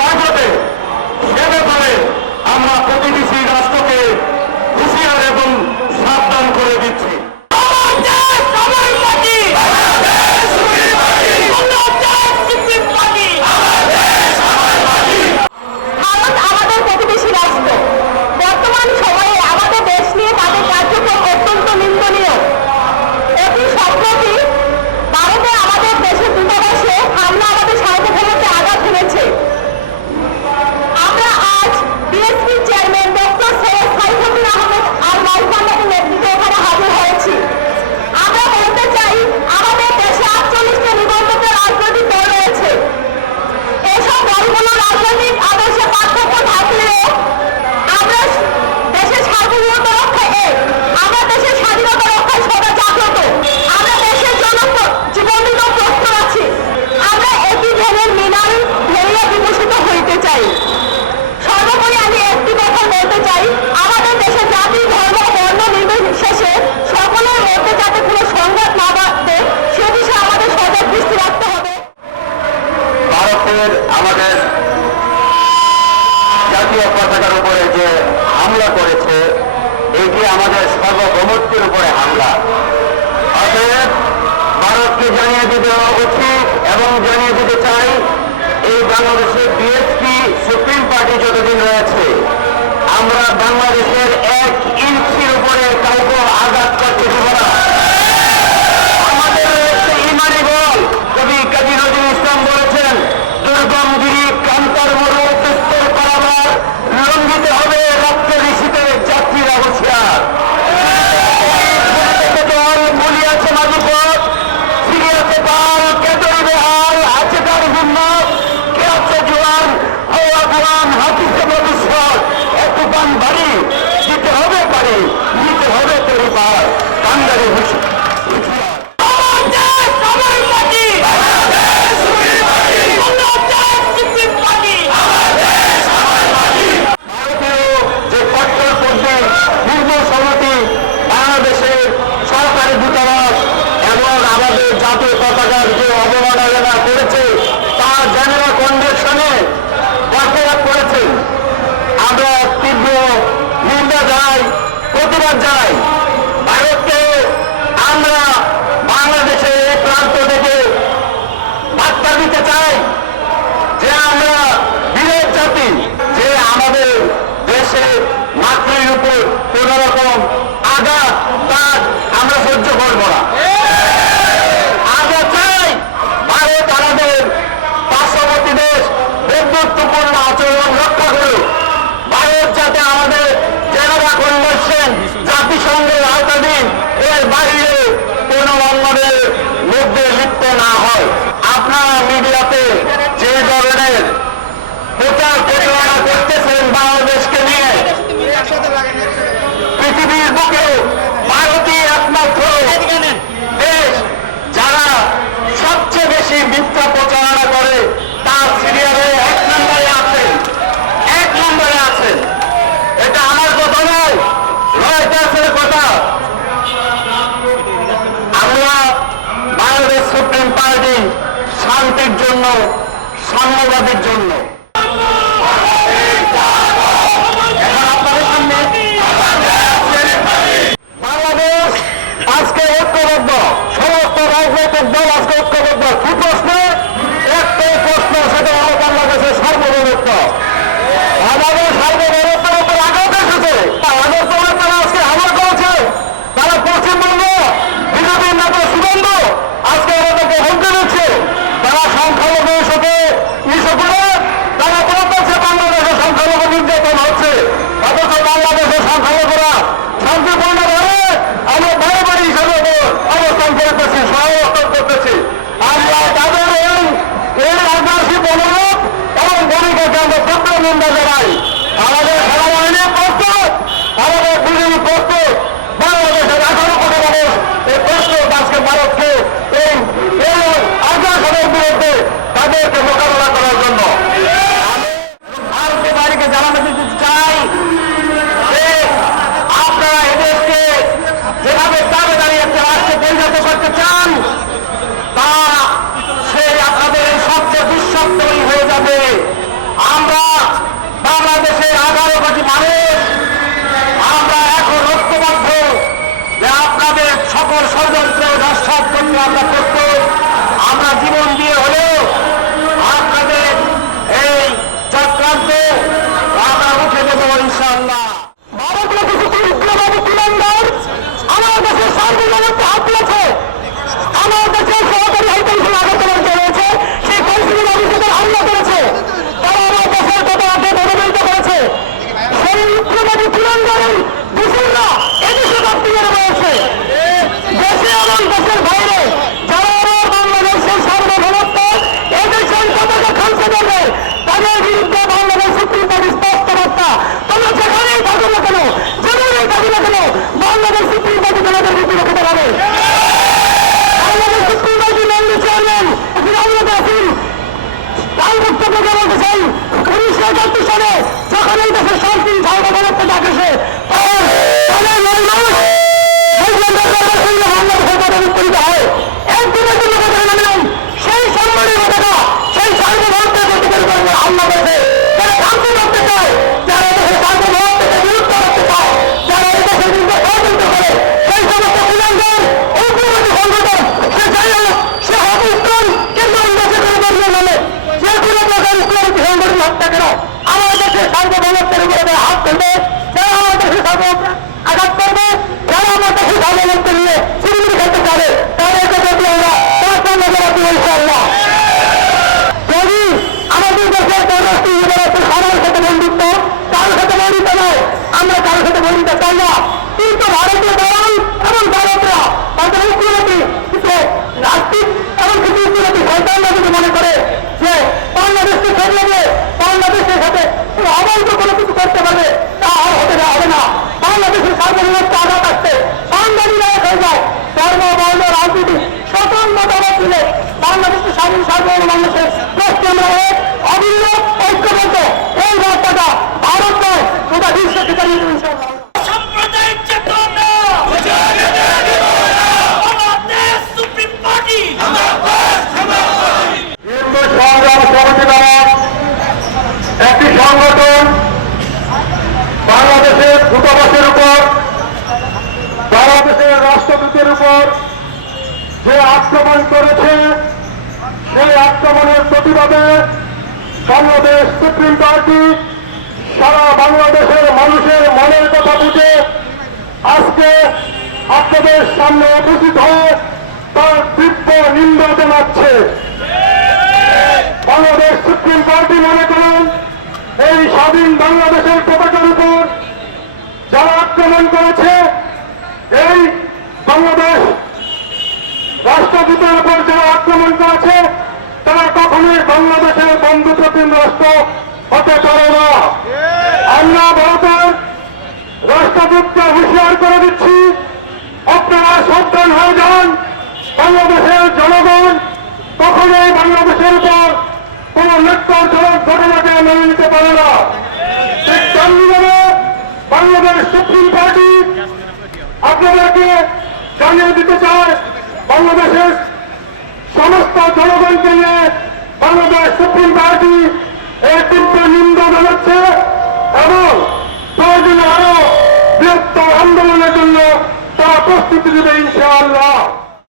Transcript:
না ঘটে সে ব্যাপারে আমরা প্রতিবেশী রাষ্ট্রকে হুঁশিয়ার এবং সাবধান করে দিচ্ছি। আমাদের জাতীয় পতাকার উপরে যে হামলা করেছে এটি আমাদের সার্বভৌমত্বের উপরে হামলা। অতএব ভারতকে জানিয়ে দিতে উচিত এবং জানিয়ে দিতে চাই এই বাংলাদেশের বিএসপি সুপ্রিম পার্টি যতদিন রয়েছে আমরা বাংলাদেশের 1 ইঞ্চির উপরে কাউকে আঘাত করতে দেব না। আমাদের রয়েছে ইমানি বল। কবি কাজী নজরুল ইসলাম বলেছেন, দুর্গমগিরি কান্তার মরু বিস্তর পারাবার লঙ্ঘিত হবে রক্তের ঋষিতে যাত্রীরা হুঁশিয়ার। বলিয়াছে মাঝপথ ফিরিয়াছে পাল কে ধরিবে হাল আছে তার হিম্মত কে আছে জোয়ান হওয়া জোয়ান হাতিছে ভবিষ্যৎ এত পান ভারী দিতে হবে পারি নিতে হবে পরিবার কান্দারে হুঁশিয়ার। বাংলাদেশের সরকারি দূতাবাস এবং আমাদের জাতীয় পতাকার যে অবমাননা করেছে তা জেনেভা কনভেনশনে বাস্তবায়ন করেছে। আমরা তীব্র নিন্দা জানাই, প্রতিবাদ জানাই। ভারতকে আমরা বাংলাদেশের এই প্রান্ত থেকে বার্তা দিতে চাই যে আমরা বিরোধ জাতি, যে আমাদের দেশে মাতৃর উপর কোন রকম আঘাত তার আমরা সহ্য করবো না। আমরা চাই ভারত আমাদের পার্শ্ববর্তী দেশ বন্ধুত্বপূর্ণ আচরণ রক্ষা করুক। ভারত যাতে আমাদের জেনেভা কনভেনশন জাতিসংঘের আওতাধীন এর বাইরে কোন অন্যদের মধ্যে লিপ্ত না হয়। আপনারা মিডিয়াতে যে ধরনের প্রচার প্রচারণা করতেছেন বাংলাদেশকে নিয়ে, পৃথিবীর বুকে ভারতই একমাত্র দেশ যারা সবচেয়ে বেশি মিথ্যা প্রচারণা করে তার সিরিয়ালে 1 নম্বরে আছেন। এটা আমার কথা নয়, রয়টার্সের কথা। আমরা বাংলাদেশ সুপ্রিম পার্টি শান্তির জন্য, সাম্যবাদের জন্য বাংলাদেশ আজকে ঐক্যবদ্ধ, সমস্ত রাজনৈতিক দল আজকে ঐক্যবদ্ধ। কি প্রশ্ন? একটাই প্রশ্ন, সেটা হলো বাংলাদেশের সার্বভৌমত্ব। আমাদের সার্বভৌমত্বের উপর আঘাত এসেছে। আমাদের দলের তারা আজকে হামলা করেছে। তারা পশ্চিমবঙ্গ বিজেপি নেতা সুগন্ধ আজকে আমাদেরকে হুমকি দিচ্ছে। তারা সংখ্যালঘু হিসেবে করে তারা বলতেছে বাংলাদেশের সংখ্যালঘু নির্যাতন হচ্ছে, অথচ বাংলাদেশের সংখ্যালঘুরা শান্তিপূর্ণভাবে আমরা বাড়ি বাড়ি হিসেবে অবস্থান করতেছি, সহাবস্থান করতেছি। আমরা তাদের এই আগ্রাসী মনোভাব এবং ভূমিকাকে আমরা তীব্র নিন্দা জানাই। আমাদের সেনাবাহিনী প্রস্তুত, আমাদের বিজেপি প্রস্তুত। বাংলাদেশের 18 কোটি মানুষ এই প্রস্তুত আজকে ভারতকে এই আগ্রাসনের বিরুদ্ধে তাদেরকে মোকাবেলা করার জন্য। ভারতের বাড়িকে জানানো দিতে চাই যে আপনারা এদেরকে যেভাবে দাবিদারি একটা রাষ্ট্রে পরিণত করতে চান তা সেই আপনাদের সবচেয়ে দুঃস্বপ্নই হয়ে যাবে। ষড়যন্ত্র নস্যাৎ করতে আমরা প্রস্তুত। আমরা জীবন দিয়ে হলেও আপনাদের এই চক্রান্তে আমরা উঠে দেবো ইনশাআল্লাহ। ভারতীয় কিছু উগ্রবাদী তুলন্দার আমার দেশের সার্বভৌমত্ব হাত দিয়েছে। আমার দেশের সহকারী হাইকমিশন আগরতলার যে রয়েছে সেই কনসুলেট অফিসে হামলা করেছে। তারা আমার দেশের পতাকাকে প্রভাবিত করেছে। সেই উগ্রবাদী তুলন্দারের দোষীরা এদেশে বাড়তিদের রয়েছে। দেশে এবং দেশের বাইরে যারা আমার বাংলাদেশের সার্বভৌমত্ব এদেশের পতাকা খামছে দেবে তাদের বিরুদ্ধে বাংলাদেশ সুপ্রিম কোর্টের স্পষ্ট বার্তা, তোমরা যেখানেই থাকো না কেন, যেখানেই থাকো না কেন, বাংলাদেশ সুপ্রিম কোর্টে তোমাদের বিরুদ্ধে রাখতে পারে। বাংলাদেশ সুপ্রিম কোর্টের মেম্বার চেয়ারম্যান আহমদ আসিম তার বক্তব্য বলতে চাই, 1971 সালে যখন এই দেশের শান্তি সার্বভৌমত্ব ডাকেছে তাদের উত্তরিত হয় একদিনের জন্য পতাকা নামে নাই। সেই সম্মানের পতাকা সেই সার্বভৌমত্বের প্রতিকার করবে হামলা করেছে। যারা শান্তি করতে চায়, যারা দেশের সার্বভৌমত্বকে বিরুদ্ধ করতে চায়, যারা এই দেশের বিরুদ্ধে ষড়যন্ত্র করে সেই সমস্ত কুলাঙ্গার উগ্রবাদী সংগঠন সে যাই হোক, সে হোক ইসলাম কিংবা দেশের কোনো ধর্মের নামে যে কোনো প্রকার ইসলামী সংগঠন হোক না কেন, আমার দেশের সার্বভৌমত্বের উপরে হাত তুলবে, যারা আমার দেশের সার্বভৌমত্ব আঘাত করবে, যারা আমার দেশের সার্বভৌমত্ব নিয়ে সিরিমিরি খেলতে চাবে তাদেরকে যদি আমরা তার সঙ্গে জবাব দিব ইনশাআল্লাহ। যদি আমাদের দেশের পররাষ্ট্র যুবরাষ্ট্র সবার সাথে বন্ধুত্ব, কারোর সাথে বন্ধুত্ব নয়, আমরা কারোর সাথে বন্ধুত্ব চাই না। কিন্তু ভারতীয় দল এবং ভারতরা তাদের উগ্রবাদী কিছু রাষ্ট্রিক এবং কিছু উগ্রবাদী সরকাররা যদি মনে করে যে বাংলাদেশকে ফেললে বাংলাদেশের সাথে অবৈধ কোনো কিছু করতে পারবে, তা আর হতে দেওয়া হবে না। বাংলাদেশের সার্বভৌমত্ব আঘাত আসছে, সাংবাদিক হয়ে যায়, সর্ববর্ণ রাজনীতি সকল মতামত দিলে বাংলাদেশের স্বাধীন সার্বভৌম বাংলাদেশের প্রশ্ন অভিন্ন ঐক্যবদ্ধ এই বার্তাটা ভারত নয় গোটা বিশ্বকে জানিয়ে দেবে ইনশাআল্লাহ। সাম্প্রদায়িক চেতনা আমাদের সুপ্রিম পার্টি হিন্দু সংগ্রাম সমিতি নামক একটি সংগঠন বাংলাদেশের দূতাবাসের উপর, বাংলাদেশের রাষ্ট্রদূতের উপর যে আক্রমণ করেছে সেই আক্রমণের প্রতিবাদে বাংলাদেশ সুপ্রিম পার্টি সারা বাংলাদেশের মানুষের মনের কথা বুঝে আজকে আপনাদের সামনে উপস্থিত হয়ে তার তীব্র নিন্দা জানাচ্ছে। বাংলাদেশ সুপ্রিম পার্টি মনে করেন এই স্বাধীন বাংলাদেশের পতাকার উপর যারা আক্রমণ করেছে, এই বাংলাদেশ রাষ্ট্রদূতের উপর যারা আক্রমণ করেছে তারা কখনোই বাংলাদেশের বন্ধু প্রতিম রাষ্ট্র হতে পারে না। আমরা ভারতের রাষ্ট্রদূতকে হুঁশিয়ার করে দিচ্ছি, আপনারা সাবধান হয়ে যান। বাংলাদেশের জনগণ কখনোই বাংলাদেশের উপর কোন ন্যক্কারজনক ঘটনাকে মেনে নিতে পারে না। ঠিক তেমনিভাবে বাংলাদেশ সুপ্রিম পার্টি আপনাদেরকে জানিয়ে দিতে চায়, বাংলাদেশের সমস্ত জনগণকে নিয়ে বাংলাদেশ সুপ্রিম পার্টি এই তীব্র নিন্দা জানাচ্ছে এবং প্রয়োজনে আরো বৃহত্তর আন্দোলনের জন্য তারা প্রস্তুতি দেবে ইনশাআল্লাহ।